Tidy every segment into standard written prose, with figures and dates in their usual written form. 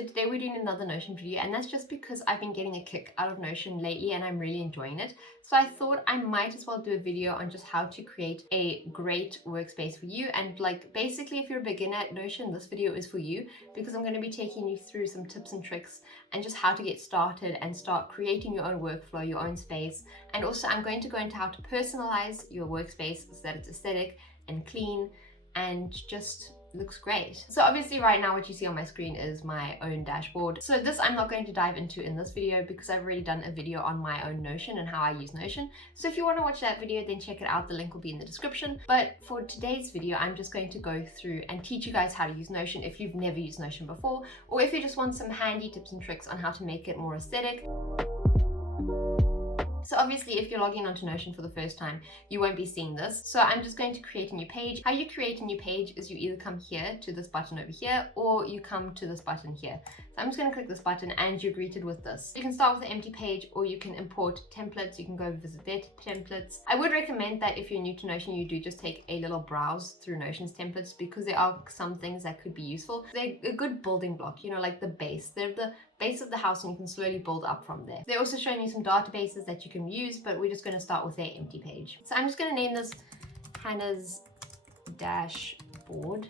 So today we're doing another Notion video, and that's just because I've been getting a kick out of Notion lately and I'm really enjoying it. So I thought I might as well do a video on just how to create a great workspace for you. And like basically if you're a beginner at Notion, this video is for you, because I'm going to be taking you through some tips and tricks and just how to get started and start creating your own workflow, your own space. And also I'm going to go into how to personalize your workspace so that it's aesthetic and clean and just looks great. So obviously right now what you see on my screen is my own dashboard. So this I'm not going to dive into in this video because I've already done a video on my own Notion and how I use Notion. So if you want to watch that video, then check it out. The link will be in the description. But for today's video, I'm just going to go through and teach you guys how to use Notion if you've never used Notion before, or if you just want some handy tips and tricks on how to make it more aesthetic. So obviously if you're logging onto Notion for the first time, you won't be seeing this. So I'm just going to create a new page. How you create a new page is you either come here to this button over here, or you come to this button here. So I'm just going to click this button and you're greeted with this. You can start with an empty page, or you can import templates. You can go visit their templates. I would recommend that if you're new to Notion, you do just take a little browse through Notion's templates, because there are some things that could be useful. They're a good building block, you know, like the base. They're the base of the house and you can slowly build up from there. They're also showing you some databases that you can use, but we're just going to start with their empty page. So I'm just going to name this Hannah's dashboard.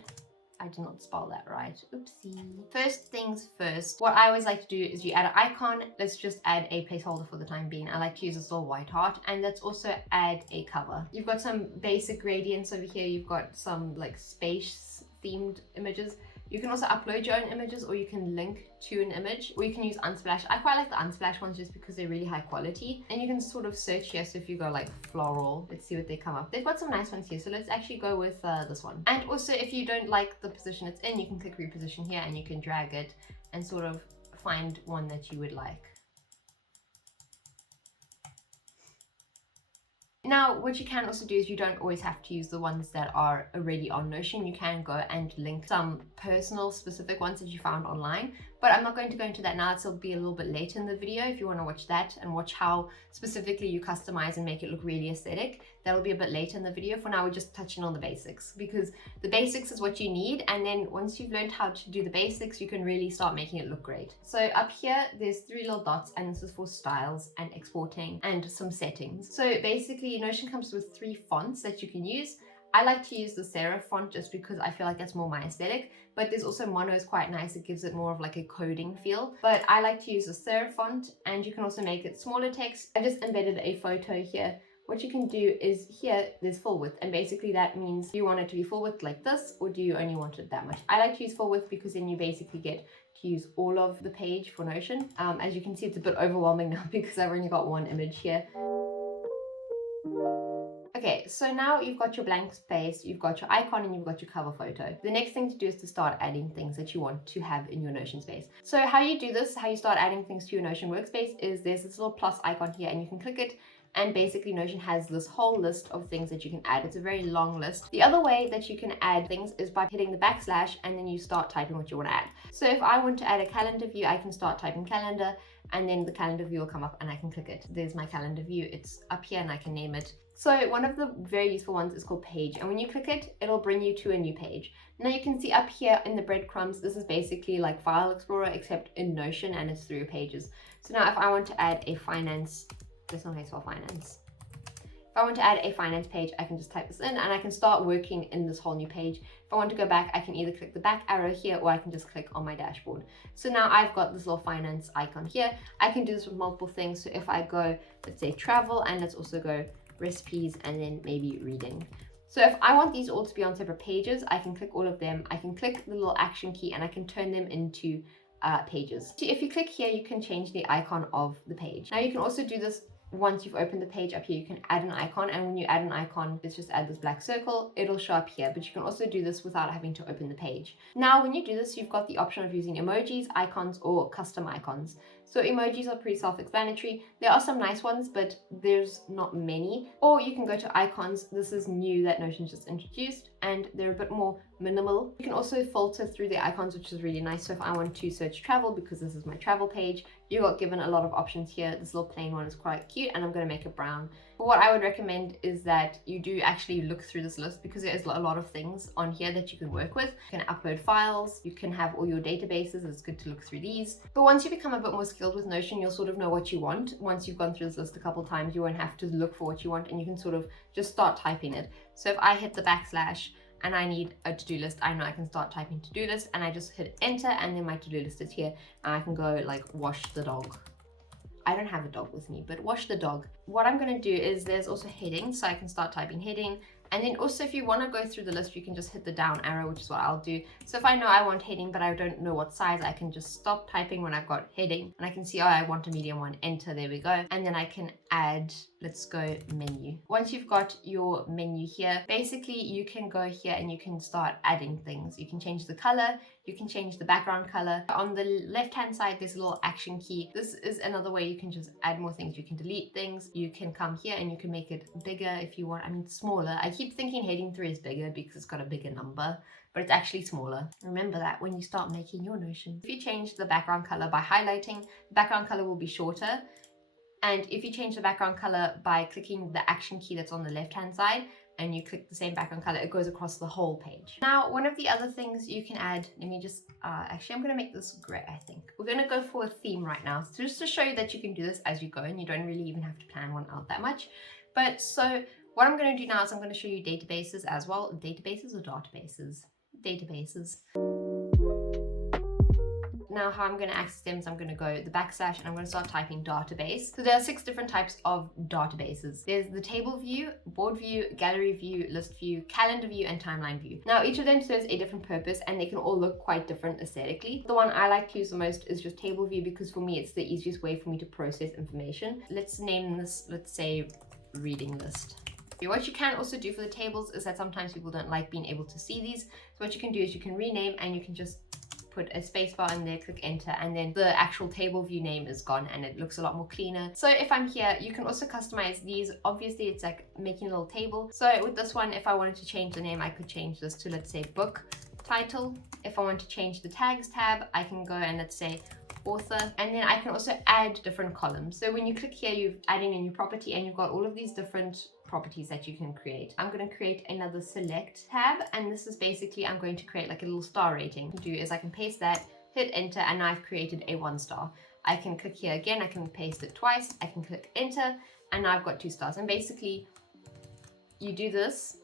I did not spell that right. Oopsie. First things first, what I always like to do is you add an icon. Let's just add a placeholder for the time being. I like to use this little white heart, and let's also add a cover. You've got some basic gradients over here. You've got some like space themed images. You can also upload your own images, or you can link to an image, or you can use Unsplash. I quite like the Unsplash ones just because they're really high quality. And you can sort of search here. So if you go like floral, let's see what they come up. They've got some nice ones here. So let's actually go with this one. And also if you don't like the position it's in, you can click reposition here and you can drag it and sort of find one that you would like. Now, what you can also do is you don't always have to use the ones that are already on Notion. You can go and link some personal specific ones that you found online, but I'm not going to go into that now. It'll be a little bit later in the video if you want to watch that and watch how specifically you customize and make it look really aesthetic. That'll be a bit later in the video. For now, we're just touching on the basics, because the basics is what you need. And then once you've learned how to do the basics, you can really start making it look great. So up here, there's 3 little dots, and this is for styles and exporting and some settings. So basically Notion comes with 3 fonts that you can use. I like to use the serif font just because I feel like that's more my aesthetic, but there's also mono is quite nice. It gives it more of like a coding feel, but I like to use the serif font, and you can also make it smaller text. I just embedded a photo here. What you can do is here, there's full width, and basically that means do you want it to be full width like this, or do you only want it that much? I like to use full width because then you basically get to use all of the page for Notion. As you can see, it's a bit overwhelming now because I've only got one image here. Okay, so now you've got your blank space, you've got your icon, and you've got your cover photo. The next thing to do is to start adding things that you want to have in your Notion space. So how you do this, how you start adding things to your Notion workspace, is there's this little plus icon here, and you can click it, and basically Notion has this whole list of things that you can add. It's a very long list. The other way that you can add things is by hitting the backslash, and then you start typing what you want to add. So if I want to add a calendar view, I can start typing calendar, and then the calendar view will come up and I can click it. There's my calendar view. It's up here and I can name it. So one of the very useful ones is called page, and when you click it, it'll bring you to a new page. Now you can see up here in the breadcrumbs, this is basically like File Explorer except in Notion, and it's through your pages. So now if I want to add a finance, this one for finance. If I want to add a finance page, I can just type this in and I can start working in this whole new page. If I want to go back, I can either click the back arrow here, or I can just click on my dashboard. So now I've got this little finance icon here. I can do this with multiple things. So if I go, let's say travel, and let's also go recipes, and then maybe reading. So if I want these all to be on separate pages, I can click all of them. I can click the little action key and I can turn them into pages. So if you click here, you can change the icon of the page. Now you can also do this once you've opened the page. Up here you can add an icon, and when you add an icon, let's just add this black circle, it'll show up here. But you can also do this without having to open the page. Now when you do this, you've got the option of using emojis, icons, or custom icons. So emojis are pretty self-explanatory. There are some nice ones, but there's not many. Or you can go to icons. This is new that Notion's just introduced, and they're a bit more minimal. You can also filter through the icons, which is really nice. So if I want to search travel, because this is my travel page, you got given a lot of options here. This little plain one is quite cute, and I'm going to make it brown. But what I would recommend is that you do actually look through this list, because there is a lot of things on here that you can work with. You can upload files, you can have all your databases. It's good to look through these. But once you become a bit more skilled with Notion, you'll sort of know what you want. Once you've gone through this list a couple times, you won't have to look for what you want, and you can sort of just start typing it. So if I hit the backslash and I need a to-do list, I know I can start typing to-do list, and I just hit enter, and then my to-do list is here, and I can go like wash the dog. I don't have a dog with me, but wash the dog. What I'm going to do is there's also heading, so I can start typing heading. And then also if you want to go through the list, you can just hit the down arrow, which is what I'll do. So if I know I want heading, but I don't know what size, I can just stop typing when I've got heading. And I can see, oh, I want a medium one, enter, there we go. And then I can add, let's go menu. Once you've got your menu here, basically you can go here and you can start adding things. You can change the color, you can change the background color. On the left-hand side, there's a little action key. This is another way you can just add more things. You can delete things. You can come here and you can make it bigger if you want. I mean, smaller. I keep thinking heading 3 is bigger because it's got a bigger number, but it's actually smaller. Remember that when you start making your Notion. If you change the background color by highlighting, the background color will be shorter. And if you change the background color by clicking the action key that's on the left-hand side, and you click the same background color, it goes across the whole page. Now, one of the other things you can add, let me just, actually I'm gonna make this gray, I think. We're gonna go for a theme right now, so just to show you that you can do this as you go, and you don't really even have to plan one out that much. But so what I'm gonna do now is I'm gonna show you databases as well. Databases or databases? Databases. Now how I'm going to access them is I'm going to go the backslash and I'm going to start typing database. So there are 6 different types of databases. There's the table view, board view, gallery view, list view, calendar view, and timeline view. Now each of them serves a different purpose and they can all look quite different aesthetically. The one I like to use the most is just table view, because for me it's the easiest way for me to process information. Let's name this, let's say, reading list. What you can also do for the tables is that sometimes people don't like being able to see these. So what you can do is you can rename and you can just put a spacebar in there, click enter, and then the actual table view name is gone and it looks a lot more cleaner. So if I'm here, you can also customize these. Obviously it's like making a little table. So with this one, if I wanted to change the name, I could change this to, let's say, book title. If I want to change the tags tab, I can go and let's say author, and then I can also add different columns. So when you click here, you're adding a new property and you've got all of these different properties that you can create. I'm going to create another select tab, and this is basically I'm going to create like a little star rating. What I can do is I can paste that, hit enter, and now I've created a 1 star. I can click here again, I can paste it twice, I can click enter, and now I've got 2 stars. And basically you do this.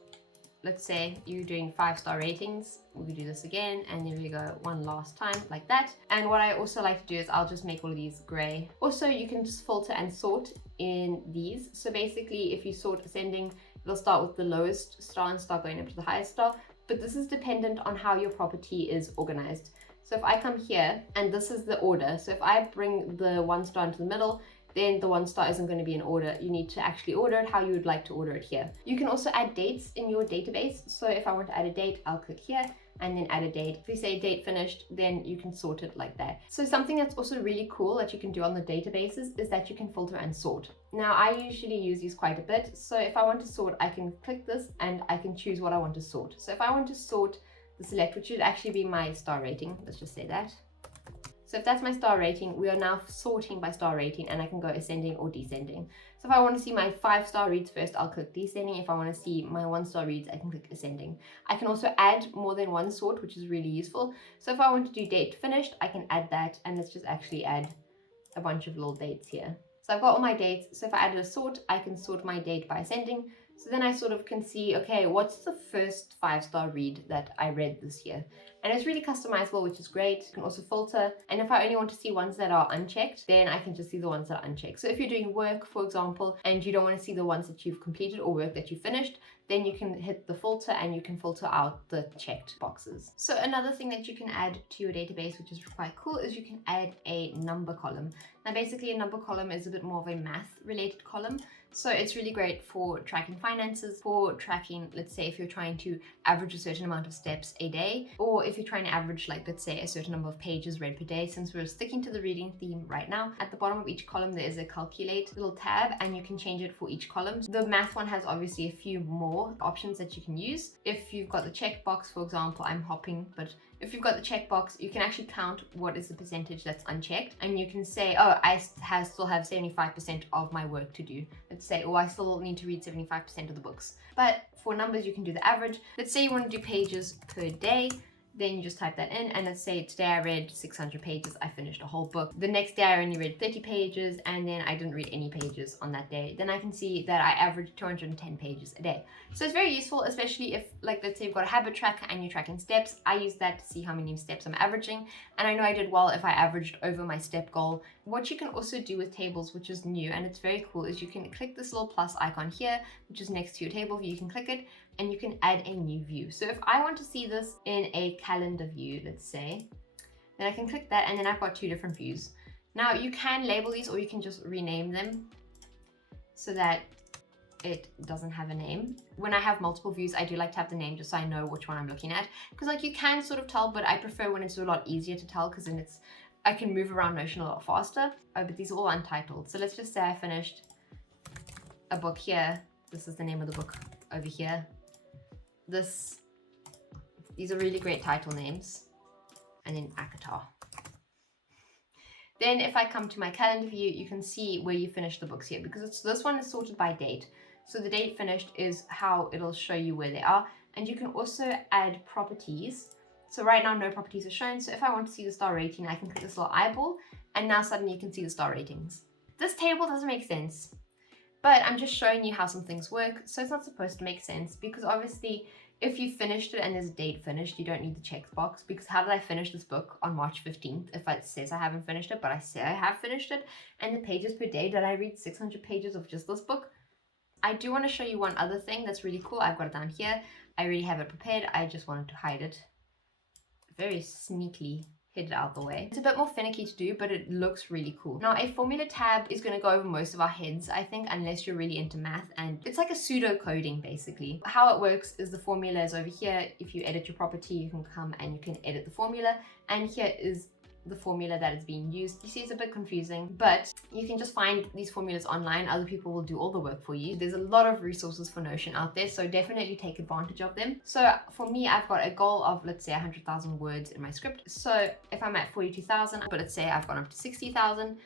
Let's say you're doing 5-star ratings. We do this again, and then we go one last time like that. And what I also like to do is I'll just make all of these gray. Also, you can just filter and sort in these. So basically, if you sort ascending, it'll start with the lowest star and start going up to the highest star. But this is dependent on how your property is organized. So if I come here, and this is the order. So if I bring the 1 star into the middle, then the 1 star isn't going to be in order. You need to actually order it how you would like to order it here. You can also add dates in your database. So if I want to add a date, I'll click here and then add a date. If we say date finished, then you can sort it like that. So something that's also really cool that you can do on the databases is that you can filter and sort. Now I usually use these quite a bit. So if I want to sort, I can click this and I can choose what I want to sort. So if I want to sort the select, which should actually be my star rating, let's just say that. So if that's my star rating, we are now sorting by star rating, and I can go ascending or descending. So if I want to see my 5-star reads first, I'll click descending. If I want to see my 1-star reads, I can click ascending. I can also add more than one sort, which is really useful. So if I want to do date finished, I can add that, and let's just actually add a bunch of little dates here. So I've got all my dates. So if I added a sort, I can sort my date by ascending. So then I sort of can see, okay, what's the first 5-star read that I read this year? And it's really customizable, which is great. You can also filter. And if I only want to see ones that are unchecked, then I can just see the ones that are unchecked. So if you're doing work, for example, and you don't want to see the ones that you've completed or work that you finished, then you can hit the filter and you can filter out the checked boxes. So another thing that you can add to your database, which is quite cool, is you can add a number column. Now basically a number column is a bit more of a math related column. So it's really great for tracking finances, for tracking, let's say if you're trying to average a certain amount of steps a day, or if you're trying to average, like, let's say a certain number of pages read per day. Since we're sticking to the reading theme right now, at the bottom of each column there is a calculate little tab, and you can change it for each column. The math one has obviously a few more options that you can use. If you've got the checkbox, for example, I'm hopping, but If you've got the checkbox, you can actually count what is the percentage that's unchecked, and you can say, oh, I still have 75% of my work to do. Let's say, oh, I still need to read 75% of the books. But for numbers, you can do the average. Let's say you want to do pages per day. Then you just type that in, and let's say today I read 600 pages, I finished a whole book. The next day I only read 30 pages, and then I didn't read any pages on that day. Then I can see that I averaged 210 pages a day. So it's very useful, especially if, like, let's say you've got a habit tracker and you're tracking steps. I use that to see how many steps I'm averaging, and I know I did well if I averaged over my step goal. What you can also do with tables, which is new and it's very cool, is you can click this little plus icon here, which is next to your table view. You can click it and you can add a new view. So if I want to see this in a calendar view, let's say, then I can click that, and then I've got two different views. Now you can label these, or you can just rename them so that it doesn't have a name. When I have multiple views, I do like to have the name just so I know which one I'm looking at, because like you can sort of tell, but I prefer when it's a lot easier to tell, because then I can move around Notion a lot faster. Oh, but these are all untitled. So let's just say I finished a book here. This is the name of the book over here. These are really great title names. And then Akatar. Then if I come to my calendar view, you can see where you finished the books here, because this one is sorted by date. So the date finished is how it'll show you where they are. And you can also add properties. So right now no properties are shown. So if I want to see the star rating, I can click this little eyeball, and now suddenly you can see the star ratings. This table doesn't make sense, but I'm just showing you how some things work. So it's not supposed to make sense, because obviously if you finished it and there's a date finished, you don't need the checkbox, because how did I finish this book on March 15th if it says I haven't finished it, but I say I have finished it? And the pages per day, did I read 600 pages of just this book? I do want to show you one other thing that's really cool. I've got it down here. I already have it prepared. I just wanted to hide it. Very sneakily hid it out the way. It's a bit more finicky to do, but it looks really cool. Now, a formula tab is going to go over most of our heads, I think, unless you're really into math, and it's like a pseudo coding basically. How it works is the formula is over here. If you edit your property, you can come and you can edit the formula, and here is the formula that is being used. You see, it's a bit confusing, but you can just find these formulas online. Other people will do all the work for you. There's a lot of resources for Notion out there, so definitely take advantage of them. So for me, I've got a goal of, let's say, 100,000 words in my script. So if I'm at 42,000, but let's say I've gone up to 60,000,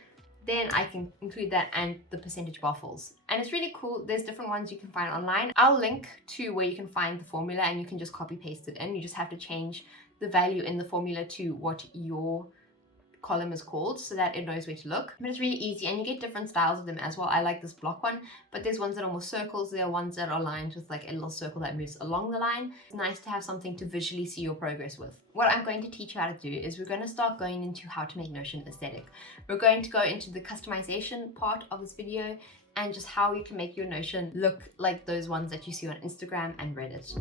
then I can include that and the percentage bar fills. And it's really cool. There's different ones you can find online. I'll link to where you can find the formula, and you can just copy paste it in. You just have to change the value in the formula to what your column is called, so that it knows where to look. But it's really easy, and you get different styles of them as well. I like this block one, but there's ones that are more circles. There are ones that are lines with like a little circle that moves along the line. It's nice to have something to visually see your progress with. What I'm going to teach you how to do is we're going to start going into how to make Notion aesthetic. We're going to go into the customization part of this video, and just how you can make your Notion look like those ones that you see on Instagram and Reddit.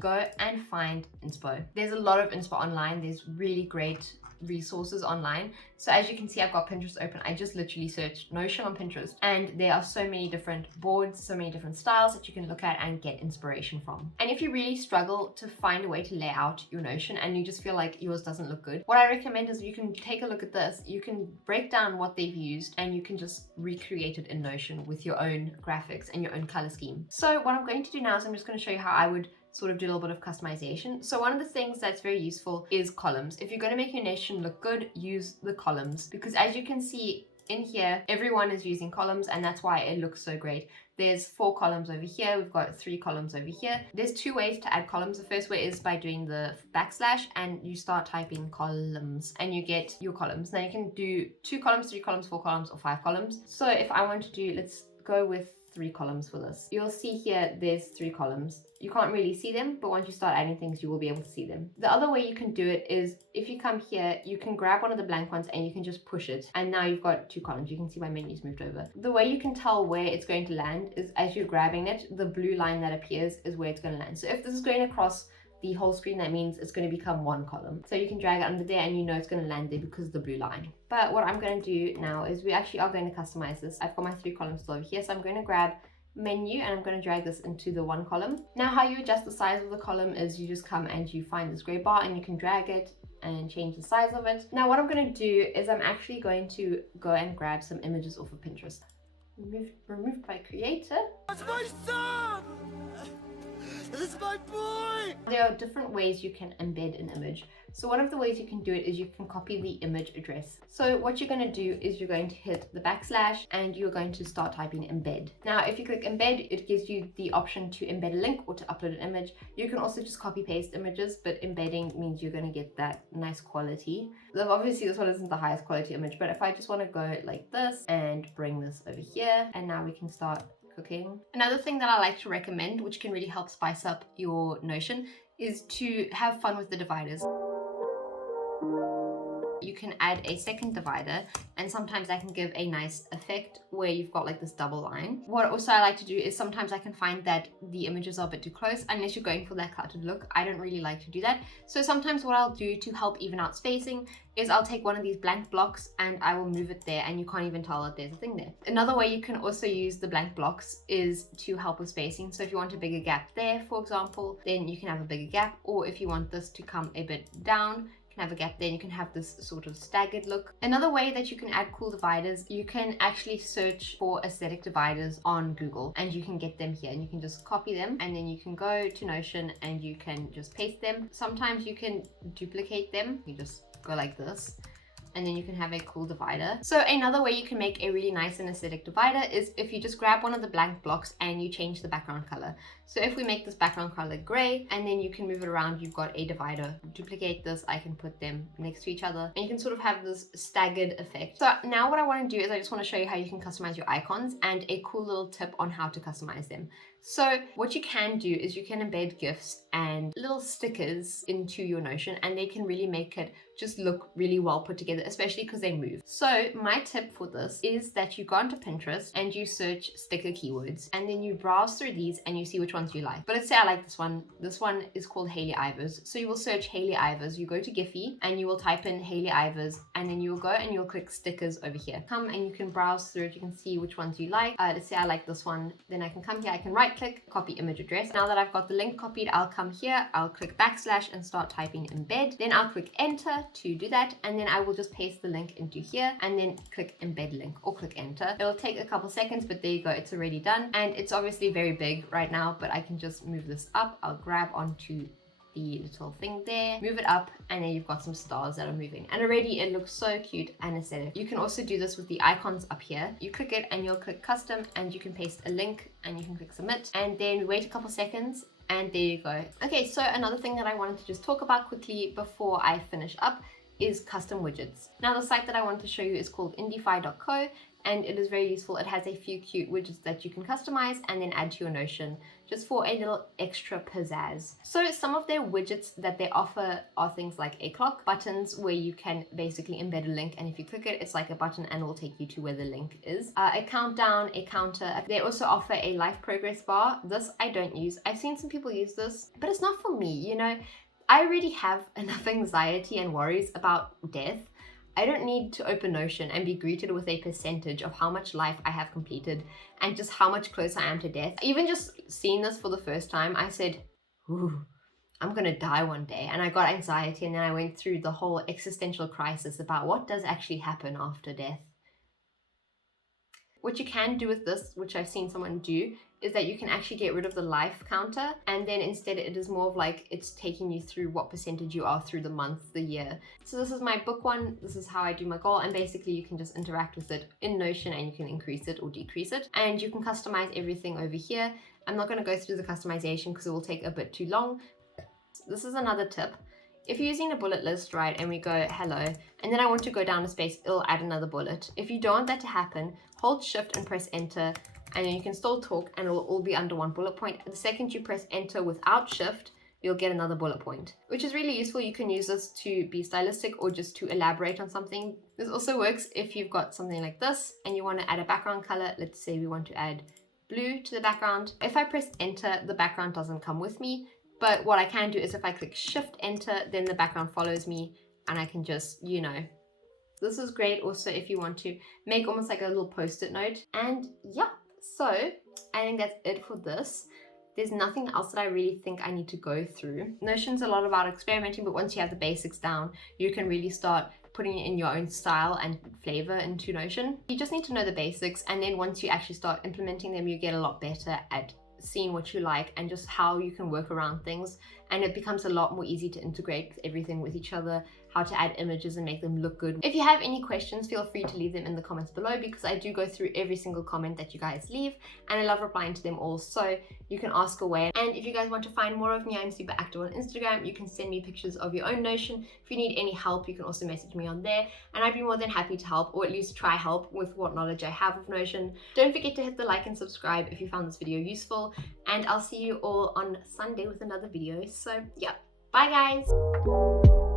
Go and find inspo. There's a lot of inspo online. There's really great resources online. So as you can see, I've got Pinterest open. I just literally searched Notion on Pinterest, and there are so many different boards, so many different styles that you can look at and get inspiration from. And if you really struggle to find a way to lay out your Notion and you just feel like yours doesn't look good, what I recommend is you can take a look at this. You can break down what they've used, and you can just recreate it in Notion with your own graphics and your own color scheme. So what I'm going to do now is I'm just going to show you how I would sort of do a little bit of customization. So one of the things that's very useful is columns. If you're going to make your Notion look good, use the columns, because as you can see in here, everyone is using columns, and that's why it looks so great. There's 4 columns over here. We've got 3 columns over here. There's 2 ways to add columns. The first way is by doing the backslash, and you start typing columns and you get your columns. Now you can do 2 columns, 3 columns, 4 columns, or 5 columns. So if I want to do, let's go with 3 columns for this. You'll see here there's 3 columns. You can't really see them, but once you start adding things, you will be able to see them. The other way you can do it is if you come here, you can grab one of the blank ones and you can just push it. And now you've got 2 columns. You can see my menu's moved over. The way you can tell where it's going to land is as you're grabbing it, the blue line that appears is where it's going to land. So if this is going across the whole screen, that means it's going to become 1 column. So you can drag it under there and you know it's going to land there because of the blue line. But what I'm going to do now is we actually are going to customize this. I've got my 3 columns still over here, so I'm going to grab menu and I'm going to drag this into the 1 column. Now how you adjust the size of the column is you just come and you find this gray bar and you can drag it and change the size of it. Now what I'm going to do is I'm actually going to go and grab some images off of Pinterest. Removed by creator. That's my son! This is my boy! There are different ways you can embed an image. So one of the ways you can do it is you can copy the image address. So what you're going to do is you're going to hit the backslash and you're going to start typing embed. Now, if you click embed, it gives you the option to embed a link or to upload an image. You can also just copy paste images, but embedding means you're going to get that nice quality. Obviously, this one isn't the highest quality image, but if I just want to go like this and bring this over here, and now we can start cooking. Another thing that I like to recommend, which can really help spice up your Notion, is to have fun with the dividers. You can add a second divider, and sometimes I can give a nice effect where you've got like this double line. What also I like to do is sometimes I can find that the images are a bit too close, unless you're going for that cluttered look. I don't really like to do that. So sometimes what I'll do to help even out spacing is I'll take one of these blank blocks and I will move it there, and you can't even tell that there's a thing there. Another way you can also use the blank blocks is to help with spacing. So if you want a bigger gap there, for example, then you can have a bigger gap, or if you want this to come a bit down, can have a gap there, and you can have this sort of staggered look. Another way that you can add cool dividers, you can actually search for aesthetic dividers on Google, and you can get them here, and you can just copy them, and then you can go to Notion and you can just paste them. Sometimes you can duplicate them. You just go like this, and then you can have a cool divider. So another way you can make a really nice and aesthetic divider is if you just grab one of the blank blocks and you change the background color. So if we make this background color gray, and then you can move it around, you've got a divider. Duplicate this, I can put them next to each other, and you can sort of have this staggered effect. So now what I want to do is I just want to show you how you can customize your icons and a cool little tip on how to customize them. So what you can do is you can embed GIFs and little stickers into your Notion, and they can really make it just look really well put together, especially because they move. So my tip for this is that you go onto Pinterest and you search sticker keywords, and then you browse through these and you see which ones you like. But let's say I like this one. This one is called Hailey Ivers. So you will search Hailey Ivers, you go to Giphy and you will type in Hailey Ivers, and then you'll go and you'll click stickers over here. Come and you can browse through it, you can see which ones you like. Let's say I like this one, then I can come here, I can right click, copy image address. Now that I've got the link copied, I'll come here, I'll click backslash and start typing embed. Then I'll click enter to do that, and then I will just paste the link into here and then click embed link or click enter. It'll take a couple seconds, but there you go, it's already done. And it's obviously very big right now, but I can just move this up. I'll grab onto the little thing there, move it up, and then you've got some stars that are moving, and already it looks so cute and aesthetic. You can also do this with the icons up here. You click it and you'll click custom, and you can paste a link and you can click submit, and then wait a couple seconds, and there you go. Okay, so another thing that I wanted to just talk about quickly before I finish up is custom widgets. Now the site that I want to show you is called indify.co, and it is very useful. It has a few cute widgets that you can customize and then add to your Notion just for a little extra pizzazz. So some of their widgets that they offer are things like a clock, buttons where you can basically embed a link, and if you click it, it's like a button and it will take you to where the link is. A countdown, a counter. They also offer a life progress bar. This I don't use. I've seen some people use this, but it's not for me, you know. I already have enough anxiety and worries about death. I don't need to open Notion and be greeted with a percentage of how much life I have completed and just how much closer I am to death. Even just seeing this for the first time, I said, ooh, I'm gonna die one day. And I got anxiety, and then I went through the whole existential crisis about what does actually happen after death. What you can do with this, which I've seen someone do, is that you can actually get rid of the life counter, and then instead it is more of like it's taking you through what percentage you are through the month, the year. So this is my book one. This is how I do my goal, and basically you can just interact with it in Notion and you can increase it or decrease it, and you can customize everything over here. I'm not going to go through the customization because it will take a bit too long. This is another tip. If you're using a bullet list, right, and we go hello, and then I want to go down a space, it'll add another bullet. If you don't want that to happen, hold shift and press enter, and then you can still talk and it will all be under one bullet point. The second you press enter without shift, you'll get another bullet point, which is really useful. You can use this to be stylistic or just to elaborate on something. This also works if you've got something like this and you want to add a background color. Let's say we want to add blue to the background. If I press enter, the background doesn't come with me. But what I can do is if I click shift enter, then the background follows me and I can just, you know, this is great also if you want to make almost like a little post-it note. And yeah, so I think that's it for this. There's nothing else that I really think I need to go through. Notion's a lot about experimenting, but once you have the basics down, you can really start putting in your own style and flavor into Notion. You just need to know the basics, and then once you actually start implementing them, you get a lot better at seeing what you like and just how you can work around things, and it becomes a lot more easy to integrate everything with each other, how to add images and make them look good. If you have any questions, feel free to leave them in the comments below, because I do go through every single comment that you guys leave and I love replying to them all, so you can ask away. And if you guys want to find more of me, I'm super active on Instagram. You can send me pictures of your own Notion. If you need any help, you can also message me on there, and I'd be more than happy to help, or at least try help with what knowledge I have of Notion. Don't forget to hit the like and subscribe if you found this video useful, and I'll see you all on Sunday with another video. So yeah, bye guys.